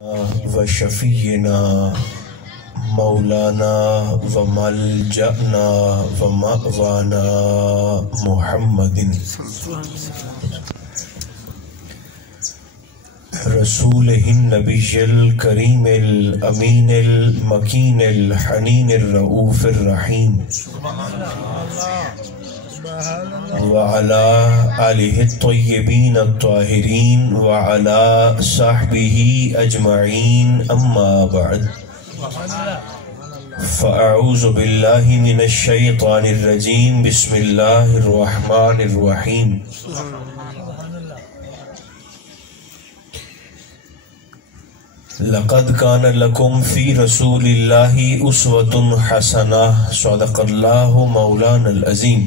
وشفينا مولانا وملجأنا ومأوانا محمد رسوله النبي الكريم الأمين المكين الحنين الرؤوف الرحيم وعلى آله الطيبين الطاهرين وعلى صحبه أجمعين أما بعد فأعوذ بالله من الشيطان الرجيم بسم الله الرحمن الرحيم لقد كان لكم في رسول الله أسوة حسنة صدق الله مولانا العظيم۔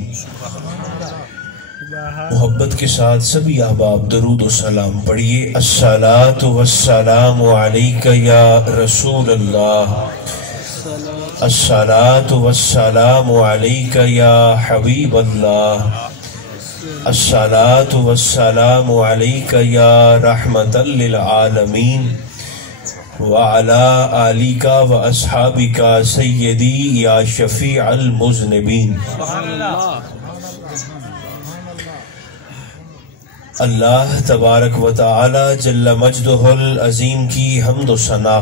محبت کے ساتھ سبھی احباب درود و سلام پڑھیے۔ الصلاۃ والسلام علیک یا رسول اللہ، الصلاۃ والسلام علیک یا حبیب اللہ، الصلاۃ والسلام علیک یا رحمت للعالمین وعلی آلک و اصحابک سیدی یا شفیع المذنبین۔ اللہ تبارک و تعالی جل مجدہ العظیم کی حمد و ثنا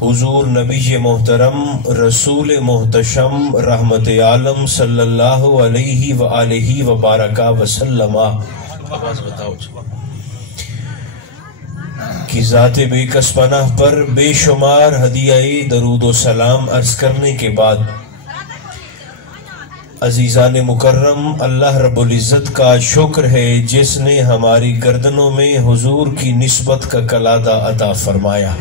حضور نبی محترم رسول محتشم رحمت عالم صلی اللہ علیہ وآلہ وبارک وسلم کی ذات بے کس پناہ پر بے شمار ہدیہ درود و سلام عرض کرنے کے بعد عزیزان مکرم، اللہ رب العزت کا شکر ہے جس نے ہماری گردنوں میں حضور کی نسبت کا کلادہ عطا فرمایا۔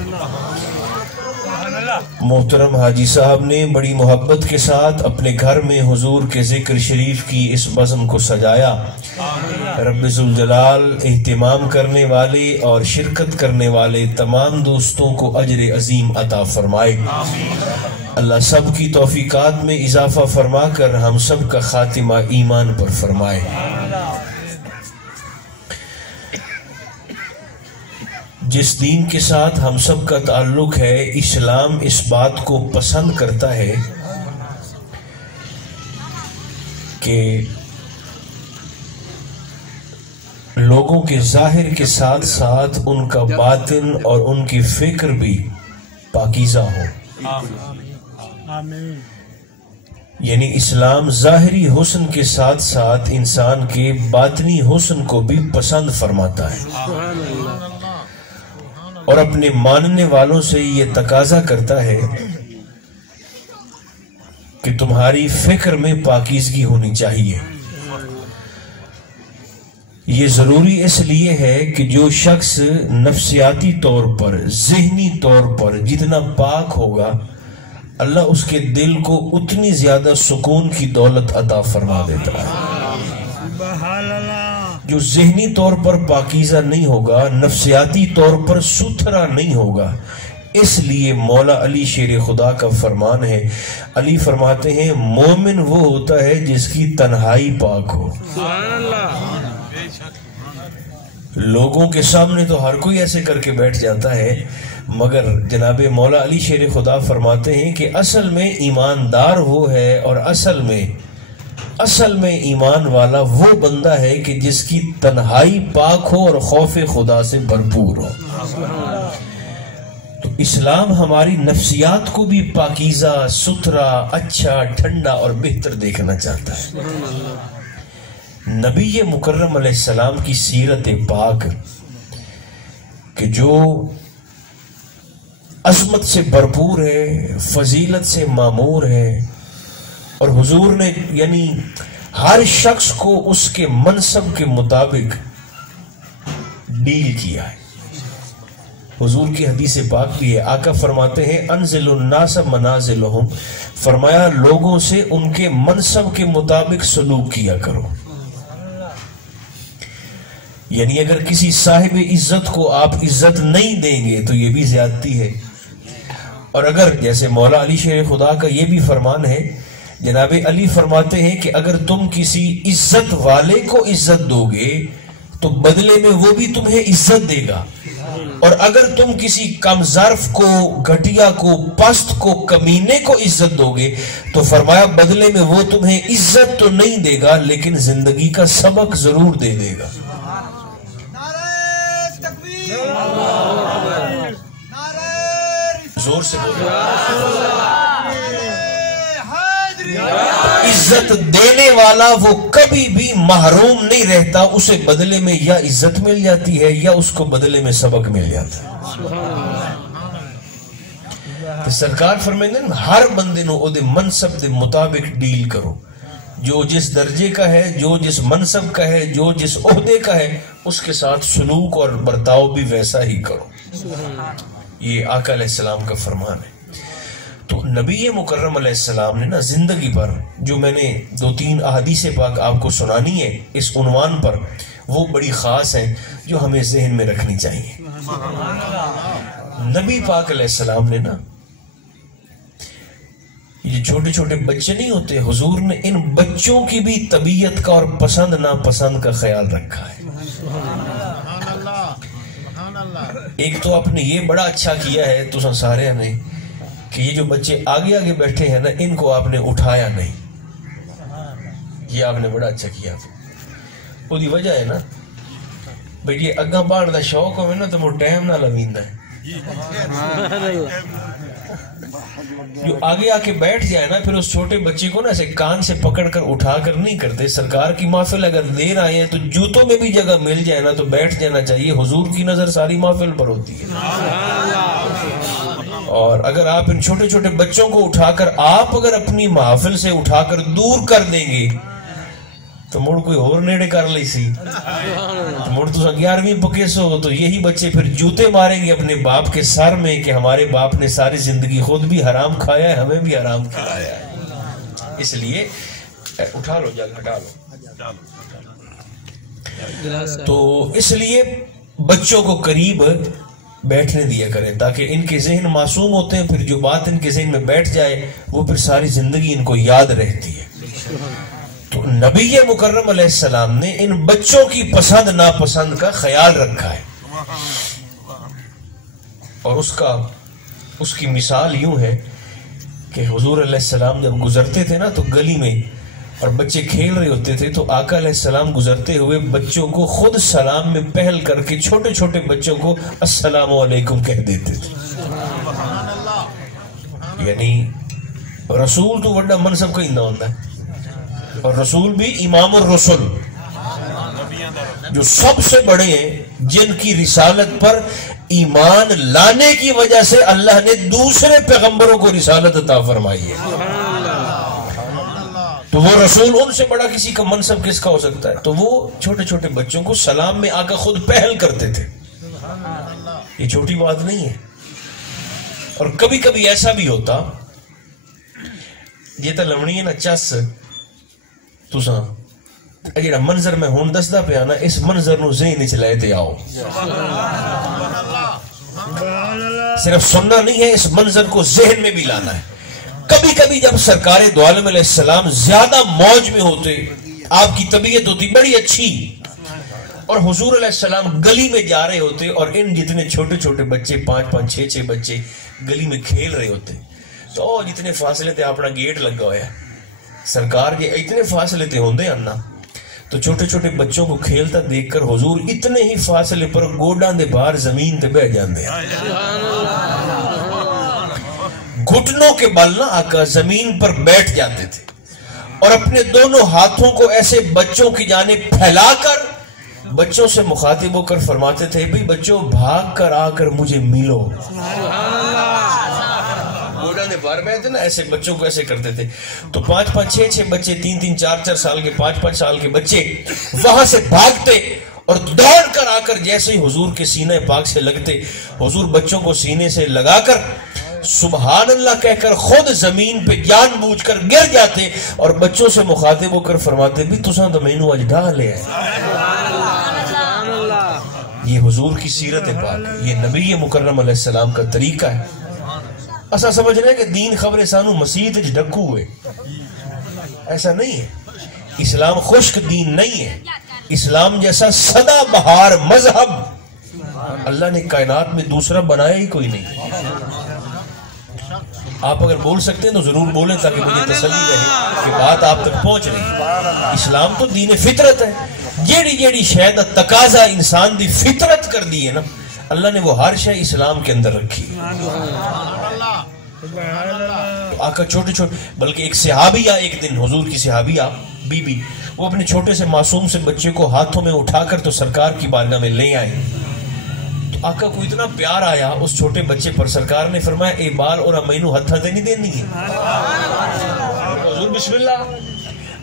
محترم حاجی صاحب نے بڑی محبت کے ساتھ اپنے گھر میں حضور کے ذکر شریف کی اس بزم کو سجایا۔ رب ذوالجلال اہتمام کرنے والے اور شرکت کرنے والے تمام دوستوں کو اجر عظیم عطا فرمائے۔ اللہ سب کی توفیقات میں اضافہ فرما کر ہم سب کا خاتمہ ایمان پر فرمائے۔ جس دین کے ساتھ ہم سب کا تعلق ہے، اسلام اس بات کو پسند کرتا ہے کہ لوگوں کے ظاہر کے ساتھ ساتھ ان کا باطن اور ان کی فکر بھی پاکیزہ ہو۔ یعنی اسلام ظاہری حسن کے ساتھ ساتھ انسان کے باطنی حسن کو بھی پسند فرماتا ہے، اور اپنے ماننے والوں سے یہ تقاضا کرتا ہے کہ تمہاری فکر میں پاکیزگی ہونی چاہیے۔ یہ ضروری اس لیے ہے کہ جو شخص نفسیاتی طور پر، ذہنی طور پر جتنا پاک ہوگا، اللہ اس کے دل کو اتنی زیادہ سکون کی دولت عطا فرما دیتا ہے۔ جو ذہنی طور پر پاکیزہ نہیں ہوگا، نفسیاتی طور پر ستھرا نہیں ہوگا، اس لیے مولا علی شیر خدا کا فرمان ہے، علی فرماتے ہیں مومن وہ ہوتا ہے جس کی تنہائی پاک ہو۔ لوگوں کے سامنے تو ہر کوئی ایسے کر کے بیٹھ جاتا ہے، مگر جناب مولا علی شیر خدا فرماتے ہیں کہ اصل میں ایماندار وہ ہے، اور اصل میں ایمان والا وہ بندہ ہے کہ جس کی تنہائی پاک ہو اور خوف خدا سے بھرپور ہو۔ تو اسلام ہماری نفسیات کو بھی پاکیزہ، ستھرا، اچھا، ٹھنڈا اور بہتر دیکھنا چاہتا ہے۔ نبی مکرم علیہ السلام کی سیرت پاک کہ جو عظمت سے بھرپور ہے، فضیلت سے معمور ہے، اور حضور نے یعنی ہر شخص کو اس کے منصب کے مطابق ڈیل کیا ہے۔ حضور کی حدیث پاک بھی ہے، آقا فرماتے ہیں انزل الناس منازلہم، فرمایا لوگوں سے ان کے منصب کے مطابق سلوک کیا کرو۔ یعنی اگر کسی صاحب عزت کو آپ عزت نہیں دیں گے تو یہ بھی زیادتی ہے، اور اگر جیسے مولا علی شیر خدا کا یہ بھی فرمان ہے، جناب علی فرماتے ہیں کہ اگر تم کسی عزت والے کو عزت دو گے تو بدلے میں وہ بھی تمہیں عزت دے گا، اور اگر تم کسی کم ظرف کو، گھٹیا کو، پست کو، کمینے کو عزت دو گے تو فرمایا بدلے میں وہ تمہیں عزت تو نہیں دے گا لیکن زندگی کا سبق ضرور دے دے گا۔ زور سے بولو۔ عزت دینے والا وہ کبھی بھی محروم نہیں رہتا، اسے بدلے میں یا عزت مل جاتی ہے یا اس کو بدلے میں سبق مل جاتا ہے۔ تو سرکار فرمائیں ہر بندے نو او دے منصب دے مطابق ڈیل کرو، جو جس درجے کا ہے، جو جس منصب کا ہے، جو جس عہدے کا ہے، اس کے ساتھ سلوک اور برتاؤ بھی ویسا ہی کرو۔ یہ آقا علیہ السلام کا فرمان ہے۔ تو نبی مکرم علیہ السلام نے نا زندگی پر جو میں نے 2-3 احادیث پاک آپ کو سنانی ہے اس عنوان پر، وہ بڑی خاص ہیں جو ہمیں ذہن میں رکھنی چاہیے۔ نبی پاک علیہ السلام نے نا یہ چھوٹے چھوٹے بچے نہیں ہوتے، حضور نے ان بچوں کی بھی طبیعت کا اور پسند ناپسند کا خیال رکھا ہے۔ ایک تو آپ نے یہ بڑا اچھا کیا ہے تو سارے نے کہ یہ جو بچے آگے آگے بیٹھے ہیں نا ان کو آپ نے اٹھایا نہیں، یہ آپ نے بڑا اچھا کیا۔ وہ دی وجہ ہے نا بھئی یہ اگاں باڑھ دا شوق ہوئے نا تو وہ ٹائم نہ لگیندا ہے، جو آگے آ کے بیٹھ جائے نا پھر اس چھوٹے بچے کو نا ایسے کان سے پکڑ کر اٹھا کر نہیں کرتے۔ سرکار کی محفل اگر دیر آئے ہیں تو جوتوں میں بھی جگہ مل جائے نا تو بیٹھ جانا چاہیے، حضور کی نظر ساری محفل پر ہوتی ہے۔ اور اگر آپ ان چھوٹے چھوٹے بچوں کو اٹھا کر آپ اگر اپنی محفل سے اٹھا کر دور کر دیں گے تو مڑ کوئی اور نیڑے کر لی سی، مڑ تو 11ویں پکے سو تو یہی بچے پھر جوتے ماریں گے اپنے باپ کے سر میں کہ ہمارے باپ نے ساری زندگی خود بھی حرام کھایا ہے، ہمیں بھی حرام کھلایا ہے۔ اس لیے اٹھا لو، جگ ہٹا لو۔ تو اس لیے بچوں کو قریب بیٹھنے دیا کریں تاکہ ان کے ذہن معصوم ہوتے ہیں، پھر جو بات ان کے ذہن میں بیٹھ جائے وہ پھر ساری زندگی ان کو یاد رہتی ہے۔ تو نبی مکرم علیہ السلام نے ان بچوں کی پسند ناپسند کا خیال رکھا ہے، اور اس کی مثال یوں ہے کہ حضور علیہ السلام جب گزرتے تھے نا تو گلی میں اور بچے کھیل رہے ہوتے تھے تو آقا علیہ السلام گزرتے ہوئے بچوں کو خود سلام میں پہل کر کے چھوٹے چھوٹے بچوں کو السلام علیکم کہہ دیتے تھے۔ یعنی رسول تو بڑا منصب کا اندہ ہوتا ہے، اور رسول بھی امام الرسول، جو سب سے بڑے ہیں، جن کی رسالت پر ایمان لانے کی وجہ سے اللہ نے دوسرے پیغمبروں کو رسالت عطا فرمائی ہے۔ تو وہ رسول ان سے بڑا کسی کا منصب کس کا ہو سکتا ہے؟ تو وہ چھوٹے چھوٹے بچوں کو سلام میں آ کر خود پہل کرتے تھے، یہ چھوٹی بات نہیں ہے۔ اور کبھی کبھی ایسا بھی ہوتا یہ تو لمڑی ہے نا چس تساں جڑا منظر میں ہون دسدا پیا نا اس منظر نو ذہن وچ لے تے آؤ، صرف سننا نہیں ہے، اس منظر کو ذہن میں بھی لانا ہے۔ کبھی کبھی جب سرکار دو عالم علیہ السلام زیادہ موج میں ہوتے، آپ کی طبیعت ہوتی بڑی اچھی، اور حضور علیہ السلام گلی میں جا رہے ہوتے اور ان جتنے چھوٹے چھوٹے بچے 5-5 6-6 بچے گلی میں کھیل رہے ہوتے، تو جتنے فاصلے تے اپنا گیٹ لگا ہوا ہے، سرکار جی اتنے فاصلے تے ہوندے ہیں نا تو چھوٹے چھوٹے بچوں کو کھیلتا دیکھ کر حضور اتنے ہی فاصلے پر گوڈاں دے باہر زمین تے بیٹھ جاندے ہیں، گھٹنوں کے بل نہ آقا زمین پر بیٹھ جاتے تھے اور اپنے دونوں ہاتھوں کو ایسے بچوں کی جانب پھیلا کر بچوں سے مخاطب ہو کر فرماتے تھے بھئی بچوں بھاگ کر آ کر مجھے ملو۔ بار میں تھے نا ایسے بچوں کو ایسے کرتے تھے، تو 5-5 6-6 بچے 3-3 4-4 سال کے 5-5 سال کے بچے وہاں سے بھاگتے اور دوڑ کر آ کر جیسے ہی حضور کے سینے پاک سے لگتے، حضور بچوں کو سینے سے لگا کر سبحان اللہ کہہ کر خود زمین پہ جان بوجھ کر گر جاتے اور بچوں سے مخاطب ہو کر فرماتے بھی تساں تو مینوں اج ڈھا لیا ہے۔ یہ حضور کی سیرت پاک، یہ نبی مکرم علیہ السلام کا طریقہ ہے۔ ایسا سمجھ رہے کہ دین خبر سانو مسیحت وچ ڈکو ہوئے، ایسا نہیں ہے۔ اسلام خشک دین نہیں ہے، اسلام جیسا سدا بہار مذہب اللہ نے کائنات میں دوسرا بنایا ہی کوئی نہیں. آپ اگر بول سکتے ہیں تو ضرور بولیں تاکہ مجھے تسلی رہے کہ بات آپ تک پہنچ رہی ہے. اسلام تو دین فطرت ہے. جیڑی جیڑی شاید تقاضا انسان دی فطرت کر دی ہے نا, اللہ نے وہ ہر شے اسلام کے اندر رکھی. آقا چھوٹے چھوٹے, بلکہ ایک صحابیہ ایک دن حضور کی صحابیہ بی بی, وہ اپنے چھوٹے سے معصوم سے بچے کو ہاتھوں میں اٹھا کر تو سرکار کی بارگاہ میں لے آئے. تو آقا کو اتنا پیار آیا اس چھوٹے بچے پر, سرکار نے فرمایا اے بال اور امینو ہتھا دے نہیں دینی ہے. حضور بسم اللہ.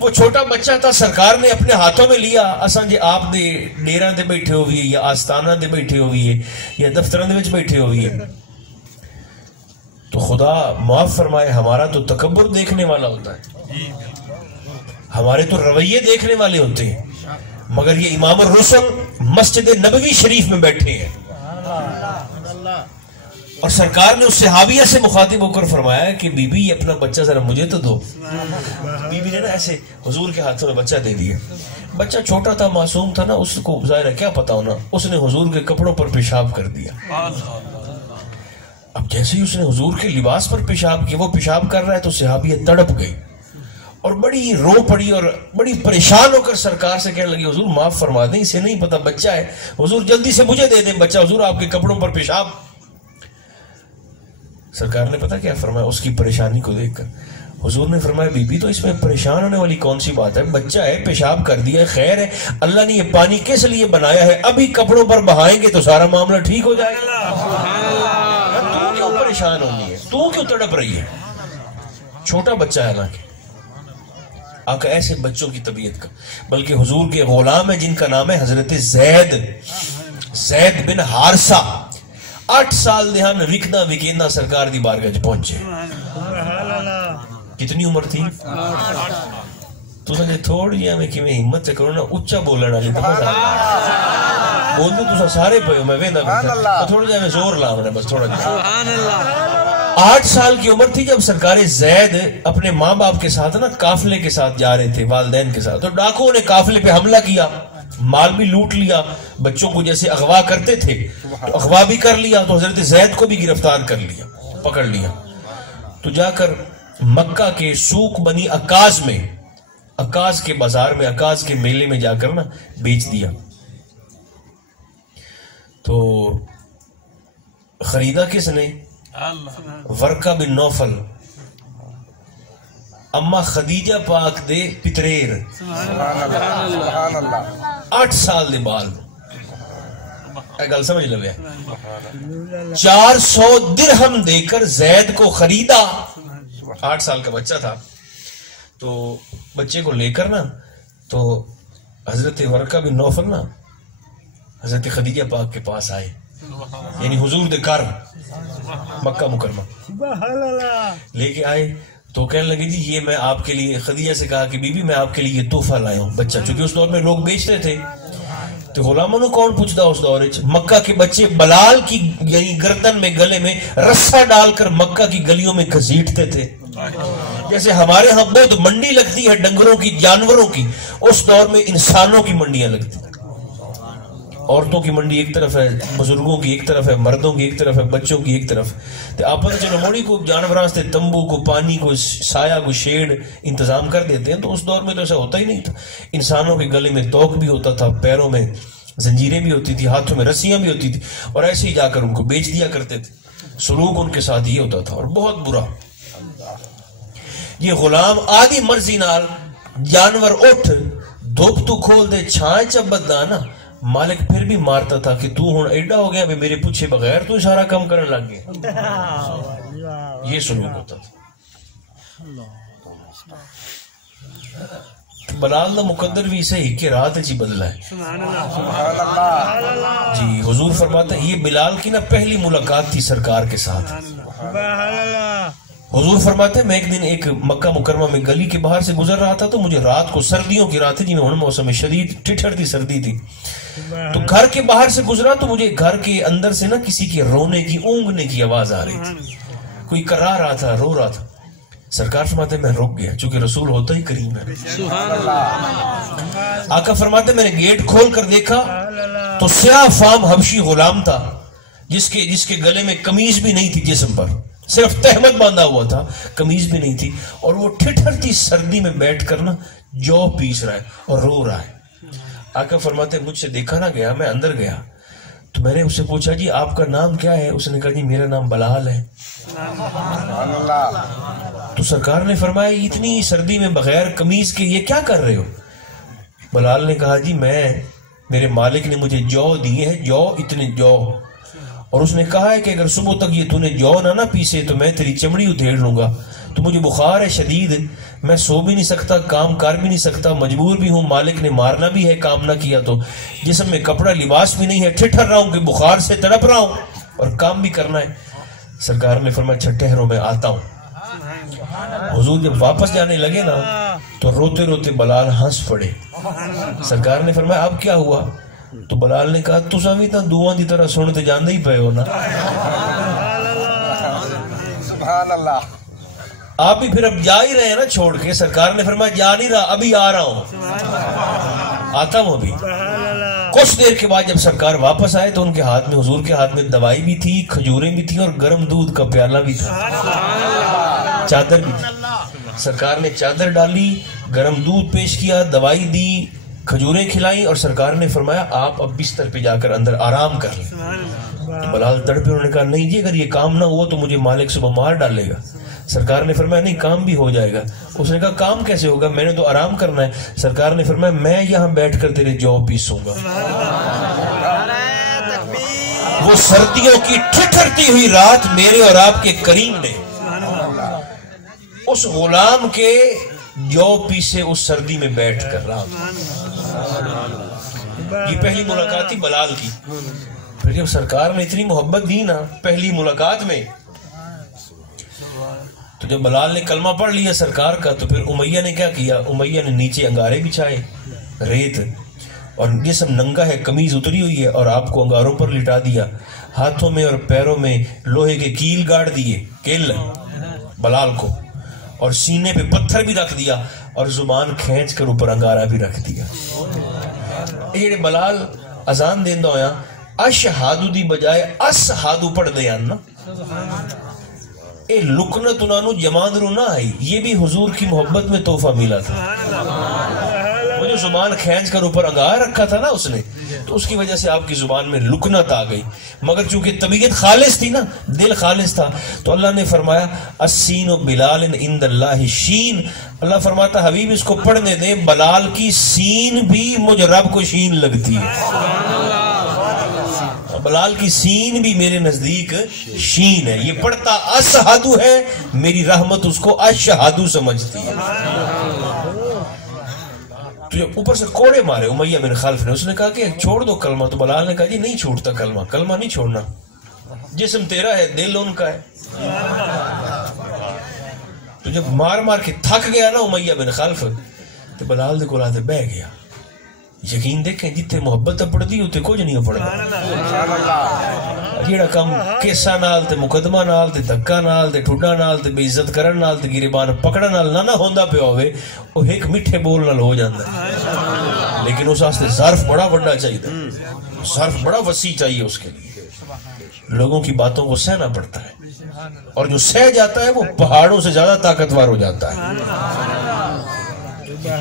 وہ چھوٹا بچہ تھا, سرکار نے اپنے ہاتھوں میں لیا. اساں جی آپ دے ڈیراں تے بیٹھے ہوئی ہے یا آستانہ دے بیٹھے ہوئی ہے یا دفتراں دے وچ بیٹھے ہوئی ہے, تو خدا معاف فرمائے ہمارا تو تکبر دیکھنے والا ہوتا ہے, ہمارے تو رویے دیکھنے والے ہوتے ہیں, مگر یہ امام الرسل مسجد نبوی شریف میں بیٹھے ہیں. اور سرکار نے اس صحابیہ سے مخاطب ہو کر فرمایا کہ بی بی اپنا بچہ ذرا مجھے تو دو. بی بی نے نا ایسے حضور کے ہاتھوں میں بچہ دے دیا. بچہ چھوٹا تھا, معصوم تھا نا, اس کو ظاہر ہے کیا پتا ہونا, اس نے حضور کے کپڑوں پر پیشاب کر دیا. اب جیسے ہی اس نے حضور کے لباس پر پیشاب کیا, وہ پیشاب کر رہا ہے, تو صحابیہ تڑپ گئی اور بڑی رو پڑی اور بڑی پریشان ہو کر سرکار سے کہنے لگی حضور معاف فرما دیں, اسے نہیں پتا بچہ ہے, حضور جلدی سے مجھے دے دیں بچہ, حضور آپ کے کپڑوں پر پیشاب. سرکار نے پتا کیا فرمایا اس کی پریشانی کو دیکھ کر؟ حضور نے فرمایا بی بی تو اس میں پریشان ہونے والی کون سی بات ہے, بچہ ہے, پیشاب کر دیا ہے, خیر ہے, اللہ نے یہ پانی کس لیے بنایا ہے, ابھی کپڑوں پر بہائیں گے تو سارا معاملہ ٹھیک ہو جائے گا. تو کیوں پریشان ہونی ہے, تو کیوں تڑپ رہی ہے, چھوٹا بچہ ہے نا. کہ آقا ایسے بچوں کی طبیعت کا, بلکہ حضور کے غلام ہے جن کا نام ہے حضرت زید بن حارثہ, 8 سال دہان وکنا وکیندا سرکار دی بارگاہ پہنچے. کتنی عمر تھی؟ تو سنجھے تھوڑی جی ہمیں کیویں ہمت سے کرو نا, اچھا بولنا والی تو مزہ بول دو تو سارے پے ہو, میں ویندا بیٹھا تھوڑا جا میں زور لا میں بس تھوڑا جا. 8 سال کی عمر تھی جب سرکار زید اپنے ماں باپ کے ساتھ نا قافلے کے ساتھ جا رہے تھے, والدین کے ساتھ, تو ڈاکوؤں نے قافلے پہ حملہ کیا, مال بھی لوٹ لیا, بچوں کو جیسے اغوا کرتے تھے تو اغوا بھی کر لیا, تو حضرت زید کو بھی گرفتار کر لیا, پکڑ لیا. تو جا کر مکہ کے سوق بنی عکاظ میں, عکاظ کے بازار میں, عکاظ کے میلے میں جا کر نا بیچ دیا. تو خریدا کس نے؟ ورقہ بن نوفل, اما خدیجہ پاک دے پتریر, 8 سال دے بال. اے گل سمجھ لو, 400 درہم دے کر زید کو خریدا. 8 سال کا بچہ تھا. تو بچے کو لے کر نا تو حضرت ورقہ بن نوفل نا حضرت خدیجہ پاک کے پاس آئے, یعنی حضور دے گھر مکہ مکرمہ لے کے آئے. تو کہنے لگے جی یہ میں آپ کے لیے, خدیجہ سے کہا کہ بی بی میں آپ کے لیے یہ تحفہ لایا ہوں بچہ, چونکہ اس دور میں لوگ بیچتے تھے. تو غلاموں نے کون پوچھتا اس دور میں, مکہ کے بچے بلال کی یعنی گردن میں گلے میں رسہ ڈال کر مکہ کی گلیوں میں گھسیٹتے تھے. جیسے ہمارے ہاں بہت منڈی لگتی ہے ڈنگروں کی, جانوروں کی, اس دور میں انسانوں کی منڈیاں لگتی. عورتوں کی منڈی ایک طرف ہے, بزرگوں کی ایک طرف ہے, مردوں کی ایک طرف ہے, بچوں کی ایک طرف. تو آپ چلو موڑی کو جانوراں سے تمبو کو, پانی کو, سایہ کو, شیڈ انتظام کر دیتے ہیں. تو اس دور میں تو ایسا ہوتا ہی نہیں تھا. انسانوں کے گلے میں توق بھی ہوتا تھا, پیروں میں زنجیریں بھی ہوتی تھی, ہاتھوں میں رسیاں بھی ہوتی تھی, اور ایسے ہی جا کر ان کو بیچ دیا کرتے تھے. سلوک ان کے ساتھ یہ ہوتا تھا, اور بہت برا. یہ غلام آدھی مرضی نال جانور اٹھ دھوپ تو کھول دے چھائیں چبت دانا, مالک پھر بھی مارتا تھا کہ تو ہن ایڈا ہو گیا میرے پوچھے بغیر تو سارا کم کرنے لگ گیا. یہ سلوک ہوتا تھا. بلال دا مقدر بھی اسے ہی کہ رات جی بدلا ہے. جی حضور فرماتا ہے یہ بلال کی نا پہلی ملاقات تھی سرکار کے ساتھ. حضور فرماتے ہیں میں ایک دن ایک مکہ مکرمہ میں گلی کے باہر سے گزر رہا تھا, تو مجھے رات کو, سردیوں کی رات تھی جی میں ہن موسم شدید ٹھٹھر تھی, سردی تھی, تو گھر کے باہر سے گزرا تو مجھے گھر کے اندر سے نا کسی کے رونے کی, اونگنے کی آواز آ رہی تھی. کوئی کرا رہا تھا, رو رہا تھا. سرکار فرماتے ہیں میں رک گیا, چونکہ رسول ہوتا ہی کریم ہے. آقا فرماتے ہیں میں نے گیٹ کھول کر دیکھا تو سیاہ فام حبشی غلام تھا جس کے گلے میں قمیض بھی نہیں تھی، جسم پر صرف تہمت باندھا ہوا تھا، قمیض بھی نہیں تھی، اور وہ ٹھٹھرتی سردی میں بیٹھ کر نا جو پیس رہا ہے اور رو رہا ہے۔ آقا فرماتے مجھ سے دیکھا نہ گیا، میں اندر گیا تو میں نے اس سے پوچھا جی آپ کا نام کیا ہے؟ اس نے کہا جی میرا نام بلال ہے۔ تو سرکار نے فرمایا اتنی سردی میں بغیر قمیض کے یہ کیا کر رہے ہو؟ بلال نے کہا جی میرے مالک نے مجھے جو دیے ہیں، جو اتنے جو، اور اس نے کہا ہے کہ اگر صبح تک یہ تو نے جو نہ پیسے تو میں تیری چمڑی ادھیڑ لوں گا، تو مجھے بخار ہے شدید، میں سو بھی نہیں سکتا، کام کر بھی نہیں سکتا، مجبور بھی ہوں، مالک نے مارنا بھی ہے کام نہ کیا تو، جسم میں کپڑا لباس بھی نہیں ہے، ٹھٹھر رہا ہوں کہ بخار سے تڑپ رہا ہوں اور کام بھی کرنا ہے۔ سرکار نے فرمایا اچھا ٹھہرو میں آتا ہوں۔ حضور جب واپس جانے لگے نا تو روتے روتے بلال ہنس پڑے۔ سرکار نے فرمایا اب کیا ہوا؟ تو بلال نے کہا تساں بھی تاں دعاں دی طرح سنتے جاندے ہی پئے ہو نا، سبحان اللہ، آپ بھی پھر اب جا ہی رہے ہیں نا چھوڑ کے۔ سرکار نے فرمایا جا نہیں رہا، ابھی آ رہا ہوں، آتا ہوں ابھی۔ کچھ دیر کے بعد جب سرکار واپس آئے تو ان کے ہاتھ میں، حضور کے ہاتھ میں دوائی بھی تھی، کھجوریں بھی تھیں اور گرم دودھ کا پیالہ بھی تھا، چادر بھی تھی۔ سرکار نے چادر ڈالی، گرم دودھ پیش کیا، دوائی دی، کھجوریں کھلائیں، اور سرکار نے فرمایا آپ اب بستر پہ جا کر اندر آرام کر لیں۔ تو بلال تڑپے، انہوں نے کہا نہیں جی اگر یہ کام نہ ہوا تو مجھے مالک صبح مار ڈالے گا۔ سرکار نے فرمایا نہیں کام بھی ہو جائے گا۔ اس نے کہا کام کیسے ہوگا؟ میں نے تو آرام کرنا ہے۔ سرکار نے فرمایا میں یہاں بیٹھ کر تیرے جو پیسوں گا۔ وہ سردیوں کی ٹھٹھرتی ہوئی رات میرے اور آپ کے کریم نے اس غلام کے جو پیسے اس سردی میں بیٹھ کر رہا۔ یہ پہلی ملاقات تھی بلال کی۔ پھر جب سرکار نے اتنی محبت دی نا پہلی ملاقات میں، تو جب بلال نے کلمہ پڑھ لیا سرکار کا تو پھر امیہ نے کیا کیا؟ امیہ نے نیچے انگارے بچھائے، ریت، اور جسم ننگا ہے، قمیض اتری ہوئی ہے، اور آپ کو انگاروں پر لٹا دیا، ہاتھوں میں اور پیروں میں لوہے کے کیل گاڑ دیے، کیل بلال کو، اور سینے پہ پتھر بھی رکھ دیا، اور زبان کھینچ کر اوپر انگارہ بھی رکھ دیا۔ یہ بلال اذان دیندہ ہویا اشہادو دی بجائے اسہادو پڑھ دیا نا، اے لکنت انہوں جمان رو نہ آئی، یہ بھی حضور کی محبت میں تحفہ ملا تھا۔ وہ جو زبان کھینچ کر اوپر انگار رکھا تھا نا اس نے، تو اس کی وجہ سے آپ کی زبان میں لکنت آ گئی، مگر چونکہ طبیعت خالص تھی نا، دل خالص تھا، تو اللہ نے فرمایا السین بلال عند اللہ شین، اللہ فرماتا حبیب اس کو پڑھنے دیں، بلال کی سین بھی مجھ رب کو شین لگتی ہے، بلال کی سین بھی میرے نزدیک شین ہے، یہ پڑھتا اشہدو ہے، میری رحمت اس کو اشہدو سمجھتی ہے۔ تو جب اوپر سے کوڑے مارے امیہ بن خلف نے، اس نے کہا کہ چھوڑ دو کلمہ، تو بلال نے کہا جی نہیں چھوڑتا کلمہ، کلمہ نہیں چھوڑنا، جسم تیرا ہے دل ان کا ہے۔ تو جب مار مار کے تھک گیا نا امیہ بن خلف، تو بلال دے کول آتے بہ گیا۔ یقین دیکھیں جتنے محبت پڑھتی ہوتے کچھ نہیں پڑھتا، جیڑا کام کیسا نال تے مقدمہ نال تے دھکا نال تے ٹھڈا نال تے بے عزت کرن نال تے گریبان پکڑن نال نہ ہوندا پیا ہوئے، وہ ایک میٹھے بول نال ہو جاندا ہے، لیکن اس واسطے ظرف بڑا بڑا چاہیے، ظرف بڑا وسیع چاہیے، اس کے لیے لوگوں کی باتوں کو سہنا پڑتا ہے، اور جو سہ جاتا ہے وہ پہاڑوں سے زیادہ طاقتور ہو جاتا ہے،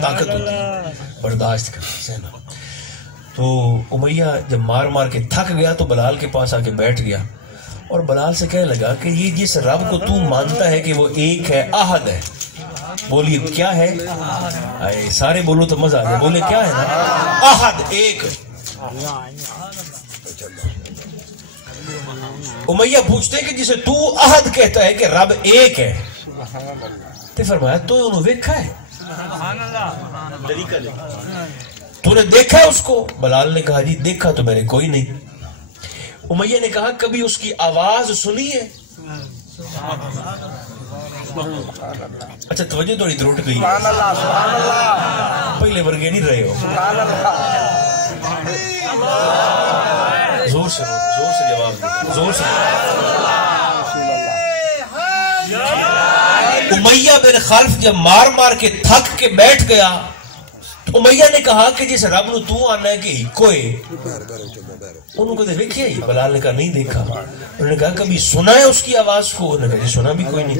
طاقت ہوتی ہے برداشت کرنا، سہنا۔ تو امیہ جب مار مار کے تھک گیا تو بلال کے پاس آ کے بیٹھ گیا، اور بلال سے کہنے لگا کہ یہ جس رب کو تو مانتا ہے کہ وہ ایک ہے، احد ہے، بولیے کیا ہے؟ آئے سارے بولو تو مزہ آ جائے، بولے کیا ہے نا؟ احد، ایک۔ امیہ پوچھتے کہ جسے تو احد کہتا ہے کہ رب ایک ہے، تو فرمایا تو انہوں ویکھا ہے، تو نے دیکھا ہے اس کو؟ بلال نے کہا جی دیکھا تو میں نے کوئی نہیں۔ امیہ نے کہا کبھی اس کی آواز سنی ہے؟ اچھا توجہ تھوڑی ٹوٹ گئی، پہلے ورگے نہیں رہے ہو، زور سے جواب دو، زور سے۔ امیہ بن خلف جب مار مار کے تھک کے بیٹھ گیا تو تو امیہ نے کہا کہ جس رب نو تو آنا ہے کہ کوئی انہوں کو دیکھیا ہی؟ بلال نے کہا نہیں دیکھا. انہوں نے کہا کبھی سنا ہے اس کی آواز کو؟ انہوں نے کہا سنا بھی کوئی نہیں.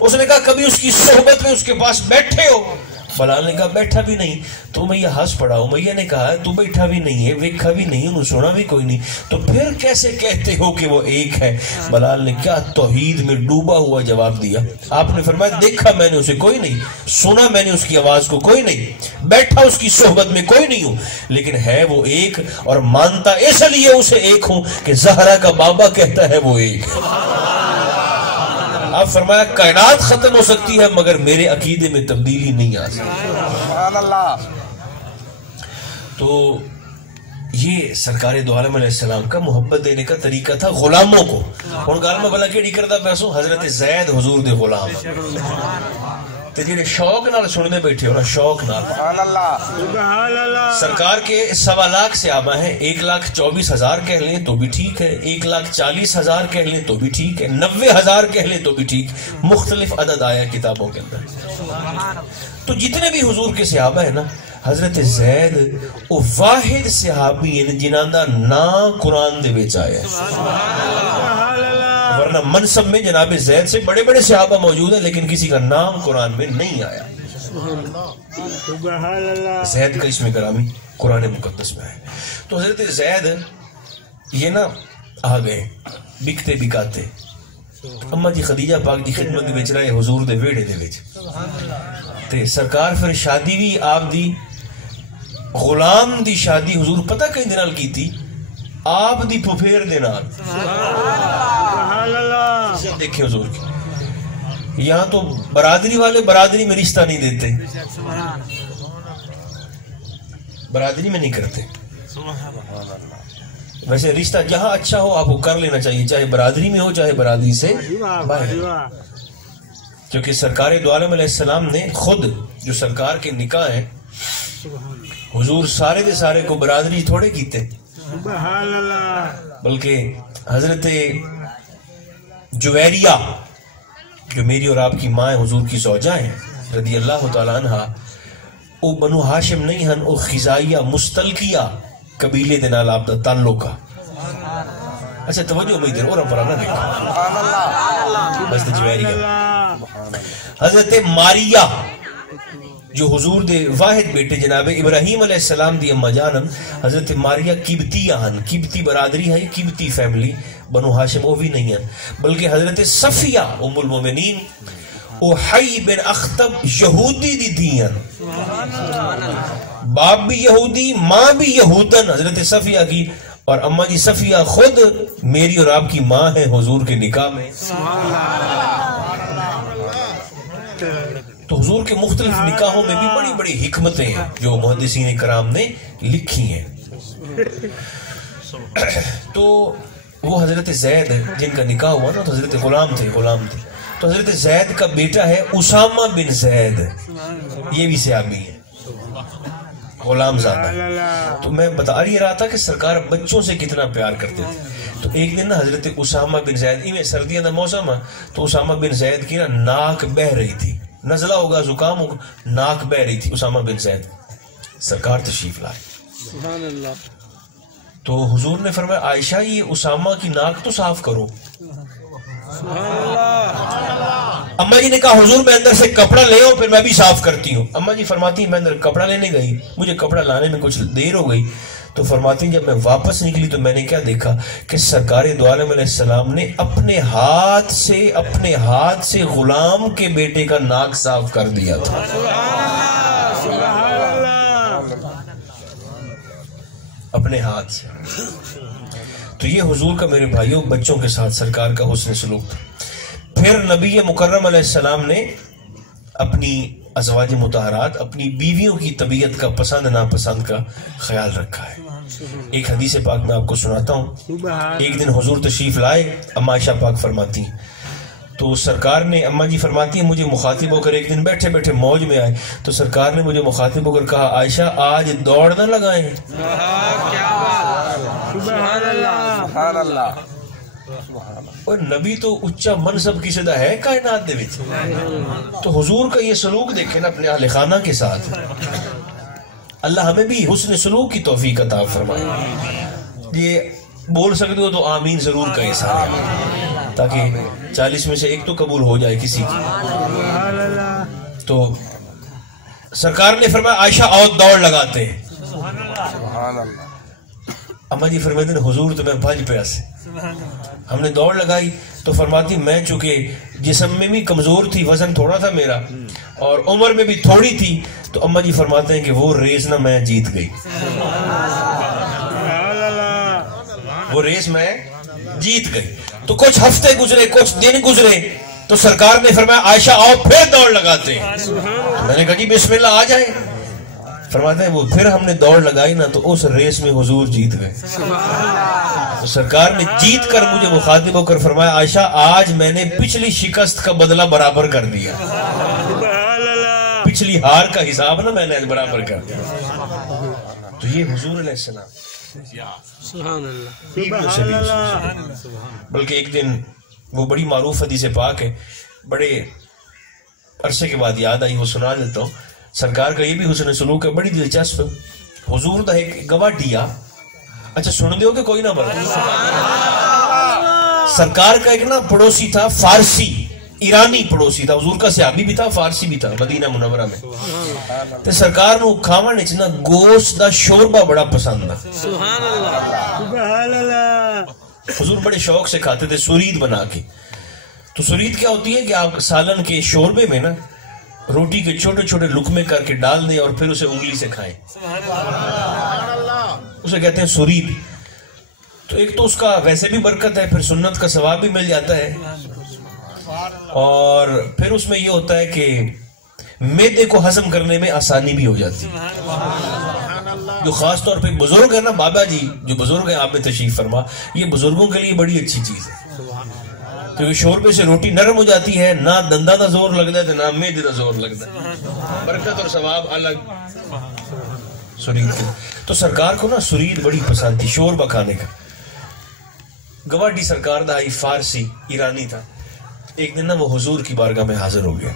اس نے کہا کبھی اس کی صحبت میں اس کے پاس بیٹھے ہو؟ بلال نے کہا بیٹھا بھی نہیں. تو امیہ ہنس پڑا. امیہ نے کہا تو بیٹھا بھی نہیں ہے، ویکھا بھی نہیں، انہوں سنا بھی کوئی نہیں، تو پھر کیسے کہتے ہو کہ وہ ایک ہے؟ بلال نے کیا توحید میں ڈوبا ہوا جواب دیا. آپ نے فرمایا دیکھا میں نے اسے کوئی نہیں، سنا میں نے اس کی آواز کو کوئی نہیں، بیٹھا اس کی صحبت میں کوئی نہیں ہوں، لیکن ہے وہ ایک، اور مانتا اس لیے اسے ایک ہوں کہ زہرا کا بابا کہتا ہے وہ ایک. آپ فرمایا کائنات ختم ہو سکتی ہے مگر میرے عقیدے میں تبدیلی نہیں آ سکتی. سبحان اللہ. تو یہ سرکار دو عالم علیہ السلام کا محبت دینے کا طریقہ تھا غلاموں کو. ہن گل میں بلا کیڑی کردا پیسوں حضرت زید حضور دے غلام تے جڑے شوق نال سننے بیٹھے ہو نا، شوق نال. سبحان اللہ. سبحان اللہ. سرکار کے 1.25 لاکھ صحابہ ہیں، 1,24,000 کہہ لیں تو بھی ٹھیک ہے، 1,40,000 کہہ لیں تو بھی ٹھیک ہے، 90,000 کہہ لیں تو بھی ٹھیک، مختلف عدد آیا کتابوں کے اندر. تو جتنے بھی حضور کے صحابہ ہیں نا، حضرت زید وہ واحد صحابی ہیں جنہاں دا نام قرآن دے وچ آیا ہے. ورنہ منصب میں جناب زید سے بڑے بڑے صحابہ موجود ہیں لیکن کسی کا نام قرآن میں نہیں آیا. زید کا اسم گرامی قرآن مقدس میں ہے. تو حضرت زید یہ نا آ گئے بکتے بکاتے، اما جی خدیجہ پاک دی خدمت وچ رہے حضور دے ویڑے دے وچ، تے سرکار پھر شادی بھی آپ دی غلام دی شادی حضور پتہ کہیں دے نال کیتی؟ آپ دی پھپھیر دے نال. دیکھیں حضور کی یہاں تو برادری والے برادری میں رشتہ نہیں دیتے، برادری میں نہیں کرتے. ویسے رشتہ جہاں اچھا ہو آپ کو کر لینا چاہیے، چاہے برادری میں ہو چاہے برادری سے باہر. کیونکہ سرکار دو عالم علیہ السلام نے خود جو سرکار کے نکاح ہیں حضور سارے دے سارے کو برادری تھوڑے کیتے، بلکہ حضرت جویریہ جو میری اور آپ کی ماں حضور کی زوجہ ہیں رضی اللہ تعالیٰ عنہ، او بنو ہاشم نہیں ہن، او خزائیہ مستلقیہ قبیلے دے نال آپ دا تعلق کا. اچھا توجہ میں ادھر اور پر نہ دیکھو. حضرت جویریہ، حضرت ماریہ جو حضور دے واحد بیٹے جناب ابراہیم علیہ السلام دی اما جانن، حضرت ماریہ قبطیہ ہن، قبطی برادری ہے، قبطی فیملی، بنو ہاشم وہ بھی نہیں ہیں. بلکہ حضرت صفیہ ام المومنین او حی بن اخطب یہودی دی تھی ہیں، باپ بھی یہودی ماں بھی یہودن حضرت صفیہ کی، اور اما جی صفیہ خود میری اور آپ کی ماں ہے حضور کے نکاح میں. تو حضور کے مختلف نکاحوں میں بھی بڑی بڑی حکمتیں ہیں جو محدثین کرام نے لکھی ہیں. تو وہ حضرت زید جن کا نکاح ہوا نا تو حضرت غلام تھے. تو حضرت زید کا بیٹا ہے اسامہ بن زید، یہ بھی صحابی ہے، غلام زادہ. تو میں بتا رہی رہا تھا کہ سرکار بچوں سے کتنا پیار کرتے تھے. تو ایک دن نا حضرت اسامہ بن زید، میں سردیاں دا موسم ہے، تو اسامہ بن زید کی نا ناک بہ رہی تھی، نزلہ ہوگا زکام ہوگا، ناک بہ رہی تھی اسامہ بن زید. سرکار تشریف لائے. سبحان اللہ. تو حضور نے فرمایا عائشہ یہ اسامہ کی ناک تو صاف کرو. اما جی نے کہا حضور میں اندر سے کپڑا لے آؤ پھر میں بھی صاف کرتی ہوں. اما جی فرماتی ہیں میں اندر کپڑا لینے گئی، مجھے کپڑا لانے میں کچھ دیر ہو گئی. تو فرماتی ہیں جب میں واپس نکلی تو میں نے کیا دیکھا کہ سرکار دو عالم علیہ السلام نے اپنے ہاتھ سے غلام کے بیٹے کا ناک صاف کر دیا تھا. اپنے ہاتھ سے. تو یہ حضور کا میرے بھائیوں بچوں کے ساتھ سرکار کا حسن سلوک تھا. پھر نبی مکرم علیہ السلام نے اپنی ازواج مطہرات، اپنی بیویوں کی طبیعت کا پسند ناپسند کا خیال رکھا ہے. ایک حدیث پاک میں آپ کو سناتا ہوں. ایک دن حضور تشریف لائے، اما عائشہ پاک فرماتی ہیں تو سرکار نے، اما جی فرماتی ہیں مجھے مخاطب ہو کر ایک دن بیٹھے بیٹھے موج میں آئے تو سرکار نے مجھے مخاطب ہو کر کہا عائشہ آج دوڑ نہ لگائیں. سبحان اللہ. اور نبی تو اچا منصب کی صدا ہے کائنات دے وچ. تو حضور کا یہ سلوک دیکھیں نا اپنے اہل خانہ کے ساتھ. اللہ ہمیں بھی حسن سلوک کی توفیق عطا فرمائے. یہ بول سکتے ہو تو آمین ضرور کہیں سارے, تاکہ 40 میں سے ایک تو قبول ہو جائے کسی کی. تو سرکار نے فرمایا عائشہ آؤ دوڑ لگاتے ہیں. سبحان اللہ. اما جی فرماتے ہیں حضور تو میں بھج پیا سے. ہم نے دوڑ لگائی تو فرماتی میں چونکہ جسم میں بھی کمزور تھی, وزن تھوڑا تھا میرا اور عمر میں بھی تھوڑی تھی, تو اما جی فرماتے ہیں کہ وہ ریس نہ میں جیت گئی, وہ ریس میں جیت گئی. تو کچھ ہفتے گزرے, کچھ دن گزرے, تو سرکار نے فرمایا عائشہ آؤ پھر دوڑ لگاتے ہیں. میں نے کہا جی بسم اللہ آ جائیں. فرماتے ہیں وہ پھر ہم نے دوڑ لگائی نا تو اس ریس میں حضور جیت گئے. تو سرکار نے جیت کر مجھے مخاطب ہو کر فرمایا عائشہ آج میں نے پچھلی شکست کا بدلہ برابر کر دیا, پچھلی ہار کا حساب نا میں نے برابر کر دیا. تو یہ حضور علیہ السلام. بلکہ ایک دن وہ بڑی معروف حدیث پاک ہے, بڑے عرصے کے بعد یاد آئی, وہ سنا دیتا ہوں. سرکار کا یہ بھی حسن سلوک ہے بڑی دلچسپ. حضور دا ایک گواہ دیا, اچھا سن دیو کہ کوئی نہ بڑا. سرکار کا ایک نا پڑوسی تھا, فارسی ایرانی پڑوسی تھا, حضور کا صحابی بھی تھا فارسی بھی تھا مدینہ منورہ میں. تو سرکار نو کھاون وچ نا گوشت دا شوربہ بڑا پسند تھا. سبحان اللہ. حضور بڑے شوق سے کھاتے تھے سورید بنا کے. تو سورید کیا ہوتی ہے کہ آپ سالن کے شوربے میں نا روٹی کے چھوٹے چھوٹے لقمے کر کے ڈال دیں اور پھر اسے انگلی سے کھائیں, اسے کہتے ہیں سورید. تو ایک تو اس کا ویسے بھی برکت ہے, پھر سنت کا ثواب بھی مل جاتا ہے, اور پھر اس میں یہ ہوتا ہے کہ معدے کو ہضم کرنے میں آسانی بھی ہو جاتی ہے. جو خاص طور پہ بزرگ ہے نا, بابا جی جو بزرگ ہیں آپ نے تشریف فرما, یہ بزرگوں کے لیے بڑی اچھی چیز ہے, کیونکہ شوربے سے روٹی نرم ہو جاتی ہے, نہ دندہ دا زور لگتا ہے نہ معدے دا زور لگتا ہے, برکت اور ثواب الگ. سرید کے تو سرکار کو نا سرید بڑی پسند تھی شوربہ کھانے کا. گواڈی سرکار دا ہی فارسی ایرانی تھا. ایک دن نا وہ حضور کی بارگاہ میں حاضر ہو گیا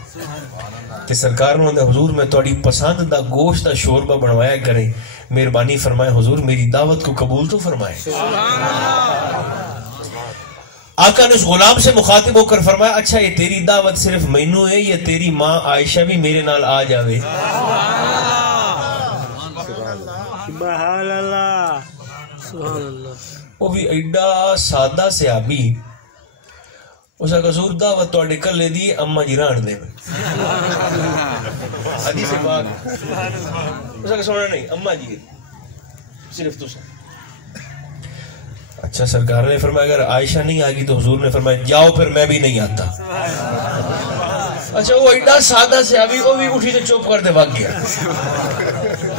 کہ سرکار نے حضور میں تھوڑی پسند دا گوشت دا شوربہ بنوایا کریں, مہربانی فرمائے حضور میری دعوت کو قبول تو فرمائے. آقا نے اس غلام سے مخاطب ہو کر فرمایا اچھا یہ تیری دعوت صرف مینوں ہے یا تیری ماں عائشہ بھی میرے نال آ جاوے؟ سبحان اللہ. سبحان اللہ. وہ بھی ایڈا سادہ صحابی, اس کا حضور دعوت تو کلے دی اما جی ران دے حدیث پاک, اس کا سونا نہیں اما جی صرف تو سا. اچھا سرکار نے فرمایا اگر عائشہ نہیں آگی تو حضور نے فرمایا جاؤ پھر میں بھی نہیں آتا. اچھا وہ ایڈا سادہ صحابی وہ بھی اٹھی تو چپ کر دے بھاگ گیا.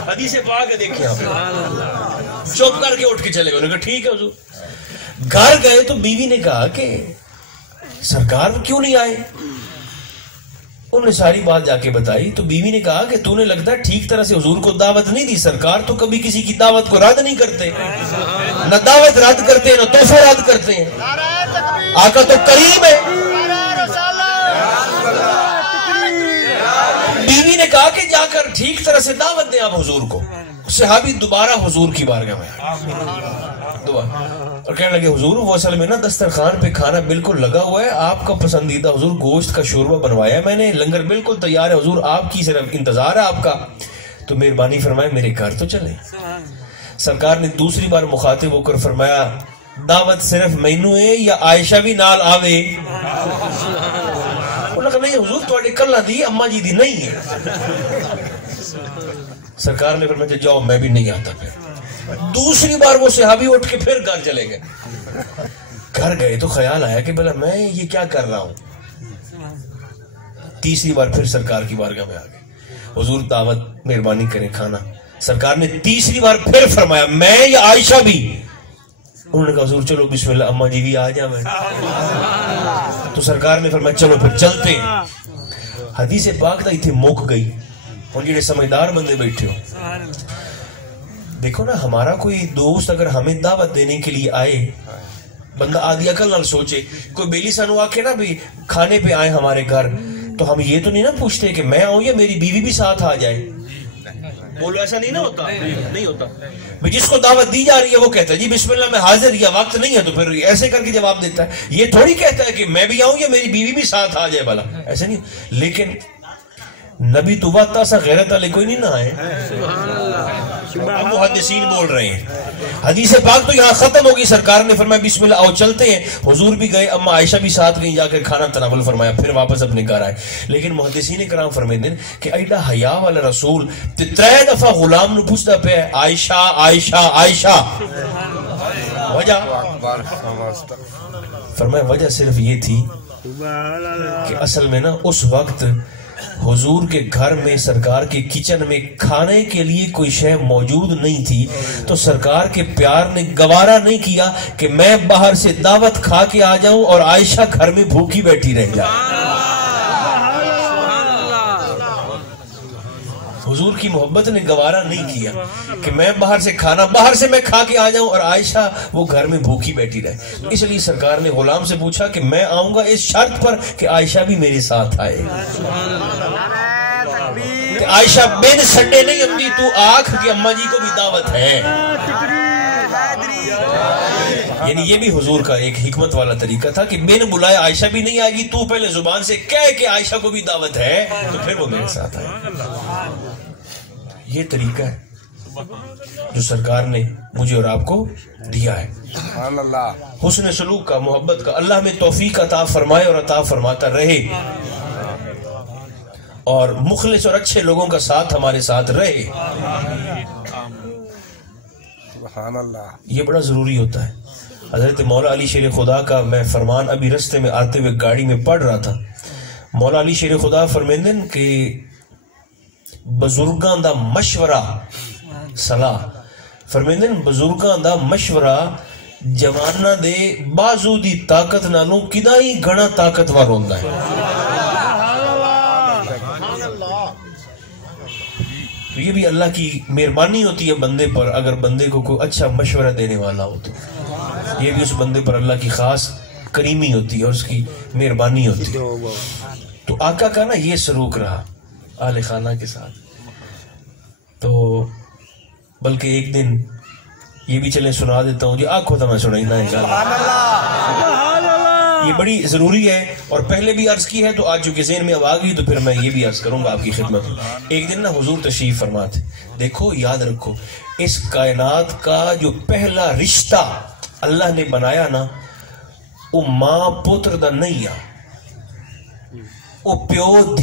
حدیث پاک ہے دیکھیں آپ, چپ کر کے اٹھ کے چلے گئے. انہوں نے کہا ٹھیک ہے حضور. گھر گئے تو بیوی نے کہا کہ سرکار کیوں نہیں آئے؟ انہوں نے ساری بات جا کے بتائی. تو بیوی نے کہا کہ تو نے لگتا ہے ٹھیک طرح سے حضور کو دعوت نہیں دی. سرکار تو کبھی کسی کی دعوت کو رد نہیں کرتے, نہ دعوت رد کرتے ہیں نہ تحفہ رد کرتے ہیں. آقا تو کریم ہے. بیوی نے کہا کہ جا کر ٹھیک طرح سے دعوت دیں آپ حضور کو. صحابی دوبارہ حضور کی بارگاہ میں دعا اور کہنے لگے حضور وہ اصل میں نا دسترخوان پہ کھانا بالکل لگا ہوا ہے, آپ کا پسندیدہ حضور گوشت کا شوربہ بنوایا ہے میں نے, لنگر بالکل تیار ہے حضور, آپ کی صرف انتظار ہے آپ کا, تو مہربانی فرمائے میرے گھر تو چلیں. سرکار نے دوسری بار مخاطب ہو کر فرمایا دعوت صرف مینوں ہے یا عائشہ بھی نال آوے؟ انہوں نے کہا نہیں حضور تو کلہ دی اما جی دی نہیں ہے. سرکار نے فرمایا جاؤ میں بھی نہیں آتا. پھر دوسری بار وہ صحابی اٹھ کے پھر گھر چلے گئے. گھر گئے تو خیال آیا کہ بلا میں یہ کیا کر رہا ہوں. تیسری بار پھر سرکار کی بارگاہ میں آ گئے. حضور دعوت مہربانی کریں کھانا. سرکار نے تیسری بار پھر فرمایا میں یا عائشہ بھی؟ انہوں نے کہا حضور چلو بسم اللہ اما جی بھی آ جائیں. تو سرکار نے فرمایا چلو پھر چلتے ہیں. حدیث پاک تا اتنے موک گئی. ہوں جڑے سمجھدار بندے بیٹھے ہو دیکھو نا, ہمارا کوئی دوست اگر ہمیں دعوت دینے کے لیے آئے, بندہ آدھی عقل نال سوچے, کوئی بیلی سانو آکے نا بھی کھانے پہ آئے ہمارے گھر, تو ہم یہ تو نہیں نا پوچھتے کہ میں آؤں یا میری بیوی بھی ساتھ آ جائے. بولو ایسا نہیں نا ہوتا، نہیں ہوتا. جس کو دعوت دی جا رہی ہے وہ کہتا ہے جی بسم اللہ میں حاضر، یا وقت نہیں ہے تو پھر ایسے کر کے جواب دیتا ہے. یہ تھوڑی کہتا ہے کہ میں بھی آؤں یا میری بیوی بھی ساتھ آ جائے والا، ایسے نہیں. لیکن نبی تو بات سا غیرت والے کوئی نہیں نہ آئے. اب محدثین بول رہے ہیں. حدیث پاک تو یہاں ختم ہوگی. سرکار نے فرمایا بسم اللہ آؤ چلتے ہیں. حضور بھی گئے، اما عائشہ بھی ساتھ گئی، جا کر کھانا تناول فرمایا، پھر واپس اپنے گھر آئے. لیکن محدثین کرام فرماتے ہیں کہ ایڈا حیا والا رسول تے 3 دفعہ غلام نو پوچھتا پیا عائشہ عائشہ عائشہ. وجہ فرمایا وجہ صرف یہ تھی کہ اصل میں نا اس وقت حضور کے گھر میں سرکار کے کچن میں کھانے کے لیے کوئی شے موجود نہیں تھی، تو سرکار کے پیار نے گوارا نہیں کیا کہ میں باہر سے دعوت کھا کے آ جاؤں اور عائشہ گھر میں بھوکی بیٹھی رہ جائے. حضور کی محبت نے گوارا نہیں کیا کہ میں باہر سے میں کھا کے آ جاؤں اور عائشہ وہ گھر میں بھوکی بیٹھی رہے. اس لیے سرکار نے غلام سے پوچھا کہ میں آؤں گا اس شرط پر کہ عائشہ بھی میرے ساتھ آئے. کہ عائشہ بن سنڈے نہیں امدی تو آنکھ کہ اماں جی کو بھی دعوت ہے. یعنی یہ بھی حضور کا ایک حکمت والا طریقہ تھا کہ بن بلائے عائشہ بھی نہیں آئے گی، تو پہلے زبان سے کہہ کہ عائشہ کو بھی دعوت ہے تو پھر وہ میرے ساتھ آئے. یہ طریقہ ہے جو سرکار نے مجھے اور آپ کو دیا ہے. حسن سلوک کا، محبت کا. اللہ میں توفیق عطا فرمائے اور عطا فرماتا رہے، اور مخلص اور اچھے لوگوں کا ساتھ ہمارے ساتھ رہے. یہ بڑا ضروری ہوتا ہے. حضرت مولا علی شیر خدا کا میں فرمان ابھی رستے میں آتے ہوئے گاڑی میں پڑھ رہا تھا. مولا علی شیر خدا فرمیندن کہ بزرگاں دا مشورہ صلاح، فرمیندن بزرگاں دا مشورہ جواناں دے بازو دی طاقت نالوں کدا ہی گھنا طاقتور ہوندا ہے. تو یہ بھی اللہ کی مہربانی ہوتی ہے بندے پر. اگر بندے کو کوئی اچھا مشورہ دینے والا ہو تو یہ بھی اس بندے پر اللہ کی خاص کریمی ہوتی ہے اور اس کی مہربانی ہوتی ہے. تو آقا کا نا یہ سلوک رہا آل خانہ کے ساتھ. تو بلکہ ایک دن یہ بھی چلیں سنا دیتا ہوں جی، آنکھوں تو میں سنائی نہ یہ بڑی ضروری ہے. اور پہلے بھی عرض کی ہے تو آج چونکہ ذہن میں اب آ گئی تو پھر میں یہ بھی عرض کروں گا آپ کی خدمت. ایک دن نا حضور تشریف فرما تھے. دیکھو یاد رکھو اس کائنات کا جو پہلا رشتہ اللہ نے بنایا نا وہ ماں پتر دا نہیں ہے، وہ پیو